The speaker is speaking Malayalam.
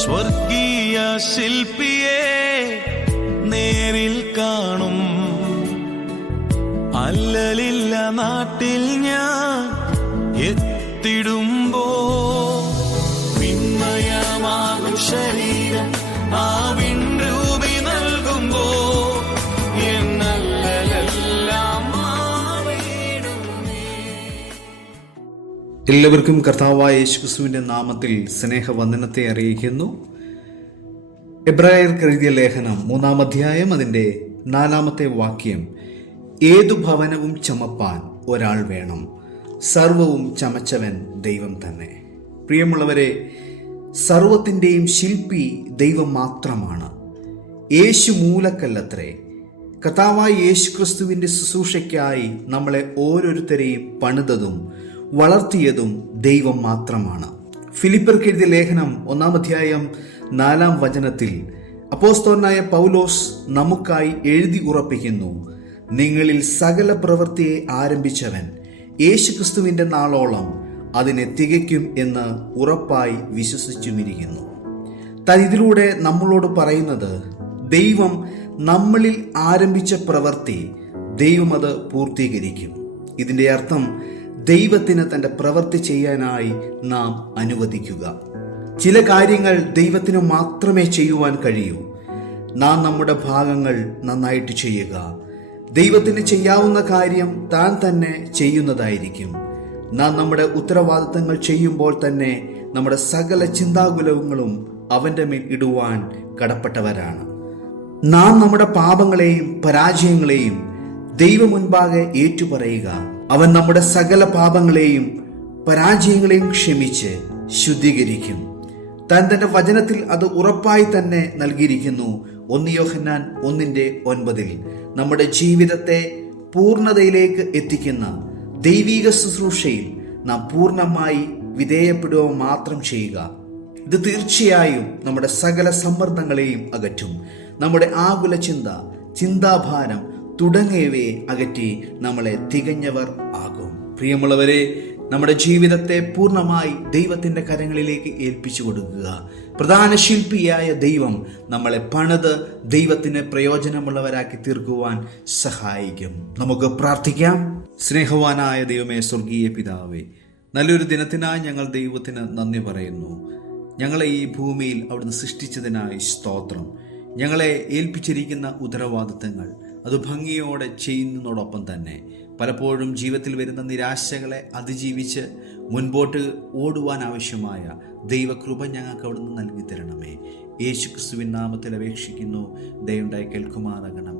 സ്വർഗീയ ശില്പിയെ നേരിൽ കാണും. അല്ലലില്ല നാട്ടിൽ ഞാൻ എത്തിടുമ്പോ എല്ലാവർക്കും കർത്താവായ യേശുക്രിസ്തുവിന്റെ നാമത്തിൽ സ്നേഹവന്ദനത്തെ അറിയിക്കുന്നു. എബ്രായർക്ക് എഴുതിയ ലേഖനം മൂന്നാം അധ്യായം അതിന്റെ നാലാമത്തെ വാക്യം ഏതു ഭവനവും ചമപ്പാൻ ഒരാൾ വേണം സർവവും ചമച്ചവൻ ദൈവം തന്നെ. പ്രിയമുള്ളവരെ സർവത്തിന്റെയും ശില്പി ദൈവം മാത്രമാണ്. യേശു മൂലക്കല്ലത്രേ കഥാവായ യേശു ക്രിസ്തുവിന്റെ ശുശ്രൂഷയ്ക്കായി നമ്മളെ ഓരോരുത്തരെയും പണിതതും വളർത്തിയതും ദൈവം മാത്രമാണ്. ഫിലിപ്പർ എഴുതിയ ലേഖനം ഒന്നാം അധ്യായം നാലാം വചനത്തിൽ അപ്പോസ്തോനായ പൗലോസ് നമുക്കായി എഴുതി ഉറപ്പിക്കുന്നു നിങ്ങളിൽ സകല പ്രവൃത്തിയെ ആരംഭിച്ചവൻ യേശുക്രിസ്തുവിന്റെ നാളോളം അതിനെ തികയ്ക്കും എന്ന് ഉറപ്പായി വിശ്വസിച്ചുമിരിക്കുന്നു. താൻ നമ്മളോട് പറയുന്നത് ദൈവം നമ്മളിൽ ആരംഭിച്ച പ്രവൃത്തി ദൈവം അത് പൂർത്തീകരിക്കും. ഇതിന്റെ അർത്ഥം ദൈവത്തിന് തന്റെ പ്രവൃത്തി ചെയ്യാനായി നാം അനുവദിക്കുക. ചില കാര്യങ്ങൾ ദൈവത്തിന് മാത്രമേ ചെയ്യുവാൻ കഴിയൂ. നാം നമ്മുടെ ഭാഗങ്ങൾ നന്നായിട്ട് ചെയ്യുക. ദൈവത്തിന് ചെയ്യാവുന്ന കാര്യം താൻ തന്നെ ചെയ്യുന്നതായിരിക്കും. നാം നമ്മുടെ ഉത്തരവാദിത്തങ്ങൾ ചെയ്യുമ്പോൾ തന്നെ നമ്മുടെ സകല ചിന്താകുലങ്ങളും അവന്റെ മേൽ ഇടുവാൻ കടപ്പെട്ടവരാണ്. നാം നമ്മുടെ പാപങ്ങളെയും പരാജയങ്ങളെയും ദൈവമുൻപാകെ ഏറ്റുപറയുക. അവൻ നമ്മുടെ സകല പാപങ്ങളെയും പരാജയങ്ങളെയും ക്ഷമിച്ച് ശുദ്ധീകരിക്കും. താൻ തന്റെ വചനത്തിൽ അത് ഉറപ്പായി തന്നെ നൽകിയിരിക്കുന്നു. ഒന്ന് യോഹന്നാൻ ഒന്നിന്റെ ഒൻപതിൽ. നമ്മുടെ ജീവിതത്തെ പൂർണതയിലേക്ക് എത്തിക്കുന്ന ദൈവീക ശുശ്രൂഷയിൽ നാം പൂർണമായി വിധേയപ്പെടുക മാത്രം ചെയ്യുക. ഇത് തീർച്ചയായും നമ്മുടെ സകല സമ്മർദ്ദങ്ങളെയും അകറ്റും. നമ്മുടെ ആകുല ചിന്ത ചിന്താഭാരം തുടങ്ങിയവയെ അകറ്റി നമ്മളെ തികഞ്ഞവർ ആകും. പ്രിയമുള്ളവരെ നമ്മുടെ ജീവിതത്തെ പൂർണമായി ദൈവത്തിന്റെ കരങ്ങളിലേക്ക് ഏൽപ്പിച്ചു കൊടുക്കുക. പ്രധാന ശില്പിയായ ദൈവം നമ്മളെ പണിത് ദൈവത്തിന് പ്രയോജനമുള്ളവരാക്കി തീർക്കുവാൻ സഹായിക്കും. നമുക്ക് പ്രാർത്ഥിക്കാം. സ്നേഹവാനായ ദൈവമേ സ്വർഗീയ പിതാവേ നല്ലൊരു ദിനത്തിനായി ഞങ്ങൾ ദൈവത്തിന് നന്ദി പറയുന്നു. ഞങ്ങളെ ഈ ഭൂമിയിൽ അവിടുന്ന് സൃഷ്ടിച്ചതിനായി സ്തോത്രം. ഞങ്ങളെ ഏൽപ്പിച്ചിരിക്കുന്ന ഉത്തരവാദിത്തങ്ങൾ അത് ഭംഗിയോടെ ചെയ്യുന്നതോടൊപ്പം തന്നെ പലപ്പോഴും ജീവിതത്തിൽ വരുന്ന നിരാശകളെ അതിജീവിച്ച് മുൻപോട്ട് ഓടുവാൻ ആവശ്യമായ ദൈവകൃപ ഞങ്ങൾക്ക് അവിടുന്ന് നൽകി തരണമേ യേശു ക്രിസ്തുവിൻ നാമത്തിൽ അപേക്ഷിക്കുന്നു. ദയുണ്ടായി കേൾക്കുമാറാകണം